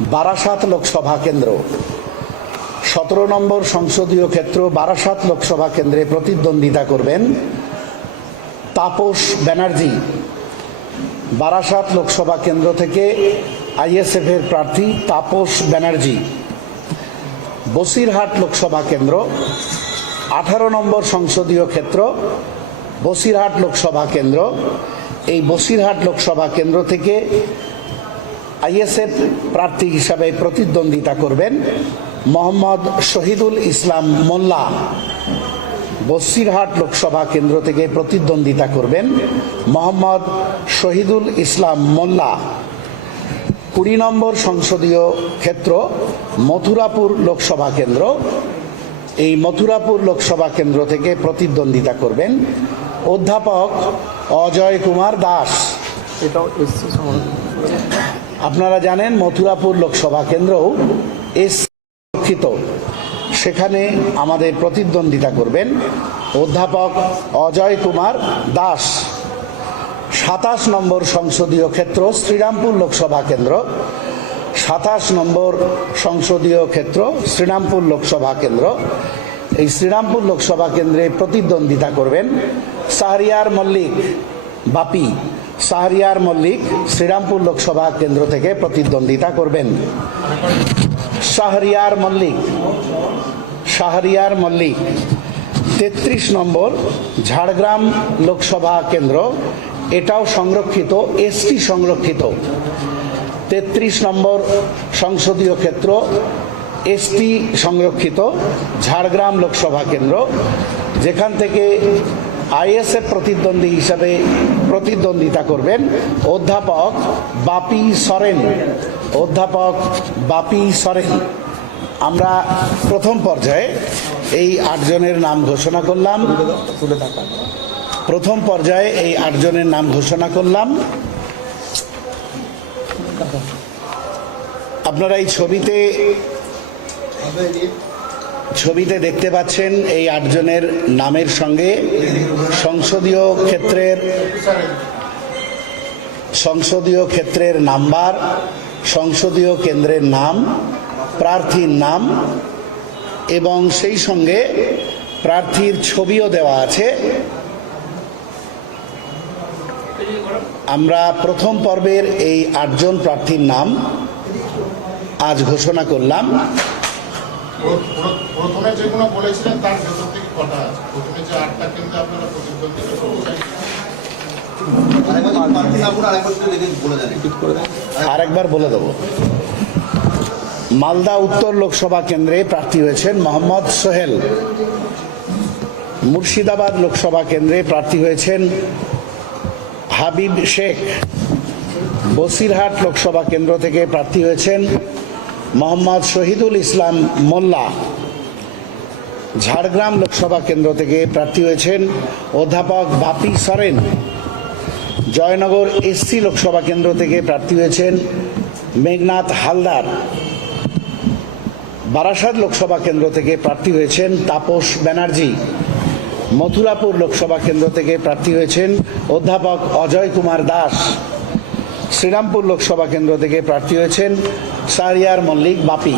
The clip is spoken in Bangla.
বারাসাত লোকসভা কেন্দ্র। সতেরো নম্বর সংসদীয় ক্ষেত্র বারাসাত লোকসভা কেন্দ্রে প্রতিদ্বন্দ্বিতা করবেন তাপস ব্যানার্জি। বারাসাত লোকসভা কেন্দ্র থেকে আইএসএফ এর প্রার্থী তাপস ব্যানার্জি। বসিরহাট লোকসভা কেন্দ্র, আঠারো নম্বর সংসদীয় ক্ষেত্র, বসিরহাট লোকসভা কেন্দ্র। এই বসিরহাট লোকসভা কেন্দ্র থেকে আইএসএফ প্রার্থী হিসাবে প্রতিদ্বন্দ্বিতা করবেন মোহাম্মদ শহীদুল ইসলাম মোল্লা। বসিরহাট লোকসভা কেন্দ্র থেকে প্রতিদ্বন্দ্বিতা করবেন মোহাম্মদ শহীদুল ইসলাম মোল্লা। কুড়ি নম্বর সংসদীয় ক্ষেত্র মথুরাপুর লোকসভা কেন্দ্র। এই মথুরাপুর লোকসভা কেন্দ্র থেকে প্রতিদ্বন্দ্বিতা করবেন অধ্যাপক অজয় কুমার দাস। এটাও আপনারা জানেন মথুরাপুর লোকসভা কেন্দ্রও এস সুরক্ষিত। সেখানে আমাদের প্রতিদ্বন্দ্বিতা করবেন অধ্যাপক অজয় কুমার দাস। সাতাশ নম্বর সংসদীয় ক্ষেত্র শ্রীরামপুর লোকসভা কেন্দ্র। সাতাশ নম্বর সংসদীয় ক্ষেত্র শ্রীরামপুর লোকসভা কেন্দ্র। এই শ্রীরামপুর লোকসভা কেন্দ্রে প্রতিদ্বন্দ্বিতা করবেন শাহরিয়ার মল্লিক। বাপি, শাহরিয়ার মল্লিক শ্রীরামপুর লোকসভা কেন্দ্র থেকে প্রতিদ্বন্দ্বিতা করবেন। শাহরিয়ার মল্লিক শাহরিয়ার মল্লিক, তেত্রিশ নম্বর ঝাড়গ্রাম লোকসভা কেন্দ্র, এটাও সংরক্ষিত, এসটি সংরক্ষিত। তেত্রিশ নম্বর সংসদীয় ক্ষেত্র, এসটি সংরক্ষিত, ঝাড়গ্রাম লোকসভা কেন্দ্র, যেখান থেকে আইএসএফ প্রতিদ্বন্দ্বী হিসাবে প্রতিদ্বন্দ্বিতা করবেন অধ্যাপক বাপি সরেন। অধ্যাপক বাপি সরেন। আমরা প্রথম পর্যায়ে এই আটজনের নাম ঘোষণা করলাম। প্রথম পর্যায়ে এই আটজনের নাম ঘোষণা করলাম। আপনারা এই ছবিতে ছবিতে দেখতে পাচ্ছেন এই আটজনের নামের সঙ্গে সংসদীয় ক্ষেত্রের সংসদীয় ক্ষেত্রের নাম্বার, সংসদীয় কেন্দ্রের নাম, প্রার্থীর নাম, এবং সেই সঙ্গে প্রার্থীর ছবিও দেওয়া আছে। আমরা প্রথম পর্বের এই আটজন প্রার্থীর নাম আজ ঘোষণা করলাম। প্রথমে যেগুলো বলেছিলেন তার ভেতর থেকে কটা আছে? প্রথমে যে আটটা কিন্তু আপনারা প্রতিদ্বন্দ্বিতা করতে আরেকবার বলে দেন। টিকিট করে দেন। আরেকবার বলে দেব। মালদা উত্তর লোকসভা কেন্দ্রে প্রার্থী হয়েছেন মোহাম্মদ সোহেল। মুর্শিদাবাদ লোকসভা কেন্দ্রে প্রার্থী হয়েছেন হাবিব শেখ। বসিরহাট লোকসভা কেন্দ্র থেকে প্রার্থী হয়েছেন মোহাম্মদ শহীদুল ইসলাম মোল্লা। ঝাড়গ্রাম লোকসভা কেন্দ্র থেকে প্রার্থী হয়েছেন অধ্যাপক বাপি সরেন। জয়নগর এসসি লোকসভা কেন্দ্র থেকে প্রার্থী হয়েছেন মেঘনাথ হালদার। বারাসাত লোকসভা কেন্দ্র থেকে প্রার্থী হয়েছেন তাপস ব্যানার্জি। মথুরাপুর লোকসভা কেন্দ্র থেকে প্রার্থী হয়েছেন অধ্যাপক অজয় কুমার দাস। শ্রীরামপুর লোকসভা কেন্দ্র থেকে প্রার্থী হয়েছেন সারিয়ার মল্লিক বাপি।